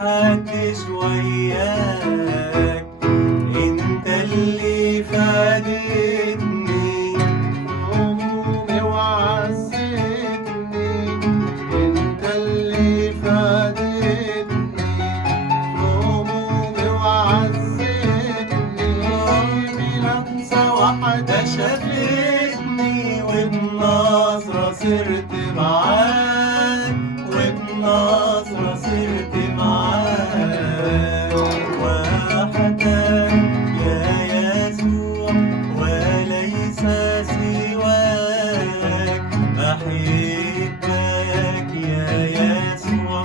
حدش وياك، انت اللي فادتني همومي وعزتني، انت اللي فادتني همومي وعزتني. بلمسة واحدة شافتني وبنظرة سرت معاك، وبنظرة سرت معاك. وحدك يا يسوع وليس سواك، بحبك يا يسوع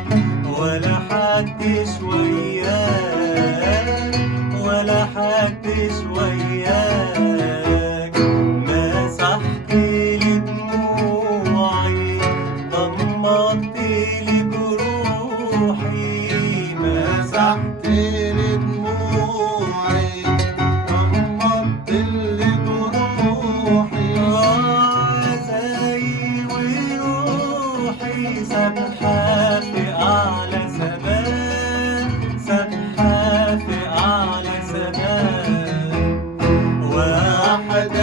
ولا حدش وياك، ولا حدش وياك. مسحت لي دموعي، ضمدت لي جروحي، مسحت لي دموعي، ضمدت لي جروحي. زي وروحي سابحة في أعلى سماء، سابحة في أعلى سماء. وحدك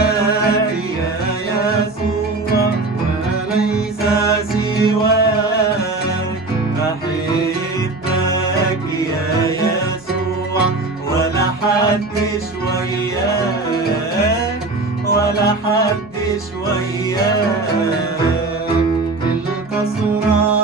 يا يسوع وليس سواك، بحبك يا يسوع ولا حدش وياك، ولا حدش وياك. الكسرى